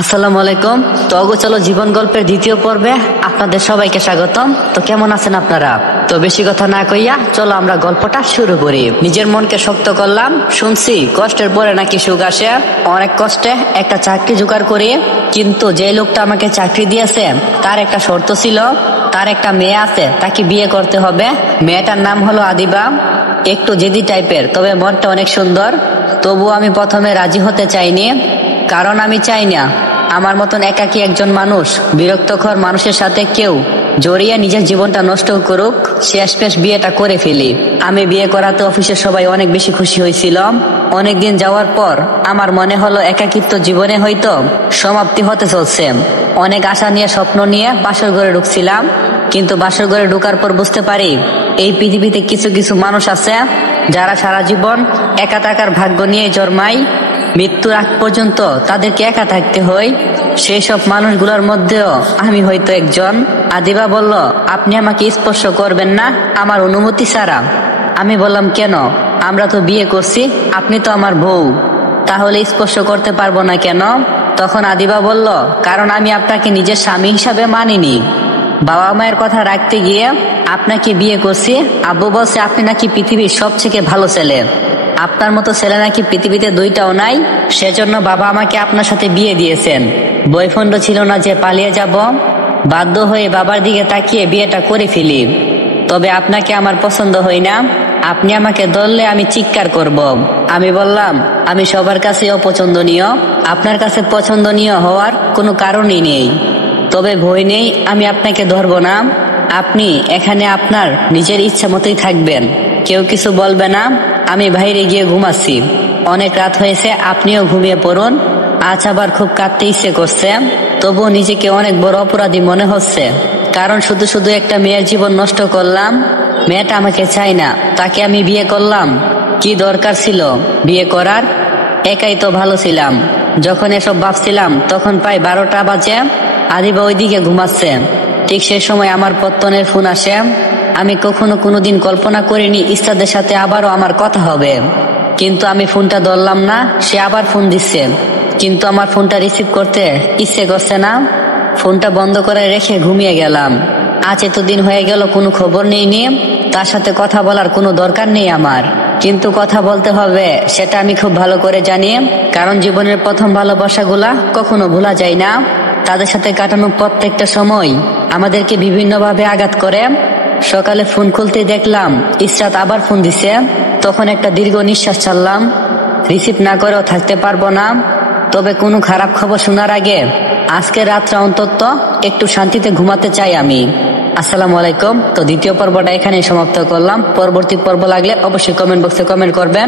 আসসালামু আলাইকুম। তো চলো জীবন গল্পের দ্বিতীয় পর্বে আপনাদের সবাইকে স্বাগতম। তো কেমন আছেন আপনারা? তো বেশি কথা না কইয়া চলো আমরা গল্পটা শুরু করি। নিজের মনকে শক্ত করলাম, শুনছি কষ্টের পরে নাকি সুখ আসে। অনেক কষ্টে একটা চাকরি জোগাড় করি, কিন্তু যে লোকটা আমাকে চাকরি দিয়েছে তার একটা শর্ত ছিল, তার একটা মেয়ে আছে, তাকে বিয়ে করতে হবে। মেয়েটার নাম হলো আদিবা, একটু জেদি টাইপের, তবে মনটা অনেক সুন্দর। তবুও আমি প্রথমে রাজি হতে চাইনি, কারণ আমি চাই না আমার মতন একাকী একজন মানুষ বিরক্তকর মানুষের সাথে কেউ জড়িয়ে নিজের জীবনটা নষ্ট করুক। শেষমেশ বিয়েটা করে ফেলি। আমি বিয়ে করাতে অফিসের সবাই অনেক বেশি খুশি হয়েছিল। অনেকদিন যাওয়ার পর আমার মনে হলো একাকিত্ব জীবনে হয়তো সমাপ্তি হতে চলছে। অনেক আশা নিয়ে স্বপ্ন নিয়ে বাসর ঘরে ঢুকছিলাম, কিন্তু বাসর ঘরে ঢোকার পর বুঝতে পারি এই পৃথিবীতে কিছু কিছু মানুষ আছে যারা সারা জীবন একা থাকার ভাগ্য নিয়ে জন্মায়। মৃত্যুর আগ পর্যন্ত তাদেরকে একা থাকতে হয়। সেই সব মানুষগুলোর মধ্যেও আমি হয়তো একজন। আদিবা বলল, আপনি আমাকে স্পর্শ করবেন না আমার অনুমতি ছাড়া। আমি বললাম, কেন? আমরা তো বিয়ে করছি, আপনি তো আমার বউ, তাহলে স্পর্শ করতে পারবো না কেন? তখন আদিবা বলল, কারণ আমি আপনাকে নিজের স্বামী হিসাবে মানিনি। বাবা মায়ের কথা রাখতে গিয়ে আপনাকে বিয়ে করছি। আব্বু বলছে আপনি নাকি পৃথিবীর সবথেকে ভালো ছেলে, আপনার মতো ছেলে নাকি পৃথিবীতে দুইটাও নাই। সেজন্য বাবা আমাকে আপনার সাথে বিয়ে দিয়েছেন। বয়ফ্রেন্ড ছিল না যে পালিয়ে যাব। বাধ্য হয়ে বাবার দিকে তাকিয়ে বিয়েটা করে ফেলি। তবে আপনাকে আমার পছন্দ হয় না। আপনি আমাকে ধরলে আমি চিৎকার করব। আমি বললাম, আমি সবার কাছে অপছন্দনীয়, আপনার কাছে পছন্দনীয় হওয়ার কোনো কারণই নেই। তবে ভয় নেই, আমি আপনাকে ধরবো না। আপনি এখানে আপনার নিজের ইচ্ছা মতোই থাকবেন, কেউ কিছু বলবে না। আমি বাইরে গিয়ে ঘুমাচ্ছি, অনেক রাত হয়েছে, আপনিও ঘুমিয়ে পড়ুন। আজ আবার খুব কাঁদতে ইচ্ছে করছে, তবুও নিজেকে অনেক বড় অপরাধী মনে হচ্ছে, কারণ শুধু শুধু একটা মেয়ের জীবন নষ্ট করলাম। মেয়েটা আমাকে চায় না, তাকে আমি বিয়ে করলাম। কি দরকার ছিল বিয়ে করার? একাই তো ভালো ছিলাম। যখন এসব ভাবছিলাম তখন প্রায় 12টা বাজে। আদিবা ওইদিকে ঘুমাচ্ছে। ঠিক সেই সময় আমার পত্তনের ফোন আসে। আমি কখনো কোনোদিন কল্পনা করিনি ইস্তাদের সাথে আবারও আমার কথা হবে, কিন্তু আমি ফোনটা ধরলাম না। সে আবার ফোন দিচ্ছে, কিন্তু আমার ফোনটা রিসিভ করতে ইচ্ছে করছে না। ফোনটা বন্ধ করে রেখে ঘুমিয়ে গেলাম। আজ এতদিন হয়ে গেল কোনো খবর নেই নিয়ে, তার সাথে কথা বলার কোনো দরকার নেই আমার, কিন্তু কথা বলতে হবে সেটা আমি খুব ভালো করে জানি, কারণ জীবনের প্রথম ভালোবাসাগুলা কখনো ভোলা যায় না। তাদের সাথে কাটানো প্রত্যেকটা সময় আমাদেরকে বিভিন্নভাবে আঘাত করে। সকালে ফোন খুলতে দেখলাম ইসরাত আবার ফোন দিছে। তখন একটা দীর্ঘ নিঃশ্বাস ছাড়লাম। রিসিভ না করেও থাকতে পারবো না, তবে কোনো খারাপ খবর শোনার আগে আজকের রাতটা অন্তত একটু শান্তিতে ঘুমাতে চাই আমি। আসসালামু আলাইকুম। তো দ্বিতীয় পর্বটা এখানেই সমাপ্ত করলাম। পরবর্তী পর্ব লাগলে অবশ্যই কমেন্ট বক্সে কমেন্ট করবেন।